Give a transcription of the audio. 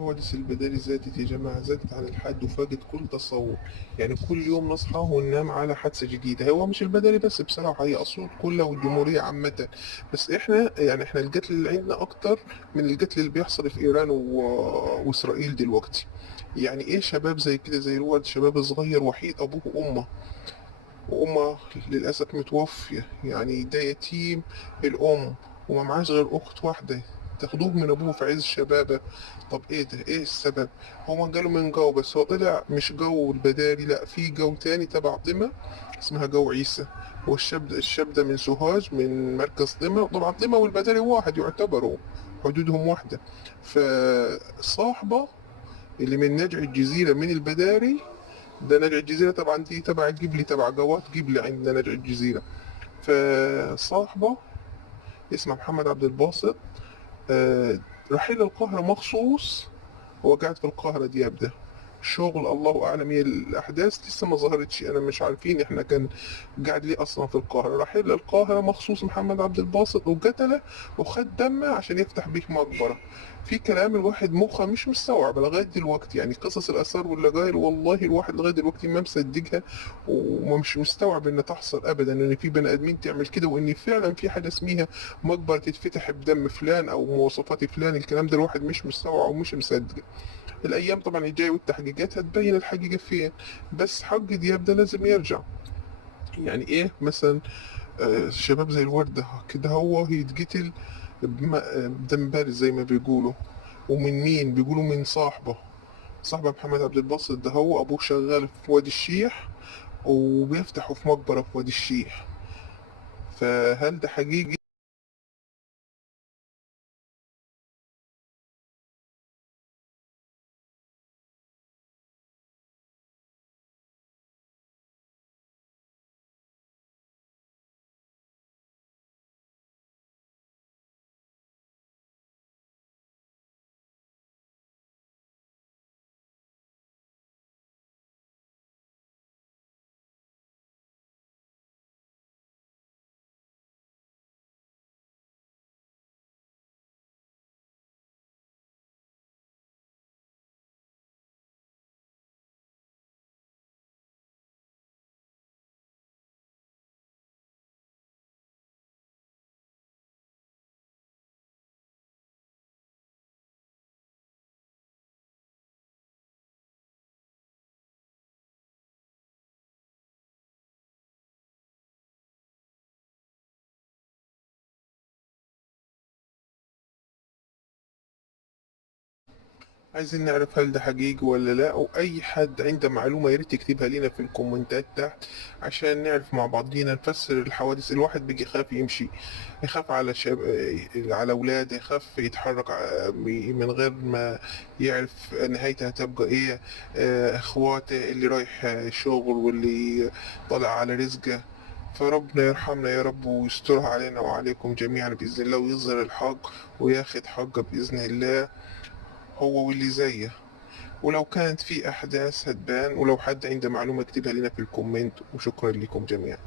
حوادث البداري زادت يا جماعة، زادت عن الحد وفاقت كل تصور. يعني كل يوم نصحى وننام على حادثة جديدة. هو مش البداري بس بصراحة، هي أسيوط كلها والجمهورية عامة. بس احنا القتل اللي عندنا أكتر من القتل اللي بيحصل في إيران وإسرائيل دلوقتي. يعني إيه شباب زي كده، زي الولد شباب صغير وحيد أبوه وأمه، وأمه للأسف متوفية، يعني ده يتيم الأم وما معاش غير أخت واحدة، تاخدوه من أبوه في عز شبابه. طب إيه ده؟ إيه السبب؟ هما قالوا من جو، بس هو طلع مش جو البداري، لأ في جو تاني تبع ضمة اسمها جو عيسى. هو الشاب ده من سوهاج، من مركز ضمة. طبعا ضمة والبداري واحد يعتبروا، حدودهم واحدة. فصاحبه اللي من نجع الجزيرة من البداري، ده نجع الجزيرة طبعا دي تبع قبلي، تبع قوات قبلي عندنا نجع الجزيرة. فصاحبه اسمه محمد عبد الباسط، آه، راح إلى القاهرة مخصوص. هو قاعد في القاهرة دي يبدأ شغل، الله أعلم، هي الأحداث لسه ما ظهرتش، أنا مش عارفين إحنا كان قاعد ليه أصلا في القاهرة. راح إلى القاهرة مخصوص محمد عبد الباسط وقتله، وخد دمه عشان يفتح بيه مقبرة. في كلام الواحد مخه مش مستوعب لغاية دلوقتي، يعني قصص الآثار واللجائر والله الواحد لغاية دلوقتي ما مصدقها، ومش مستوعب إن تحصل أبدا، إن في بني آدمين تعمل كده، وإن فعلا في حاجة اسمها مقبرة تتفتح بدم فلان أو مواصفات فلان. الكلام ده الواحد مش مستوعب ومش مصدق. الأيام طبعا الجاية والتحقيقات هتبين الحقيقة فين. بس حق دياب ده لازم يرجع. يعني إيه مثلا شباب زي الوردة كده هو يتقتل بدم بارد زي ما بيقولوا؟ ومن مين؟ بيقولوا من صاحبه محمد عبد الباسط ده، هو أبوه شغال في وادي الشيح وبيفتحوا في مقبرة في وادي الشيح. فهل ده حقيقي؟ عايزين نعرف هل ده حقيقي ولا لا، واي حد عنده معلومة ياريت يكتبها لنا في الكومنتات تحت، عشان نعرف مع بعضينا نفسر الحوادث. الواحد بيجي يخاف يمشي، يخاف على على اولاده، يخاف يتحرك من غير ما يعرف نهايته هتبقى ايه. اخواته اللي رايح شغل واللي طالع على رزقه. فربنا يرحمنا يا رب ويسترها علينا وعليكم جميعا بإذن الله، ويظهر الحق وياخد حقه بإذن الله، هو واللي زيه. ولو كانت في أحداث هتبان، ولو حد عنده معلومة يكتبها لنا في الكومنت، وشكرا لكم جميعا.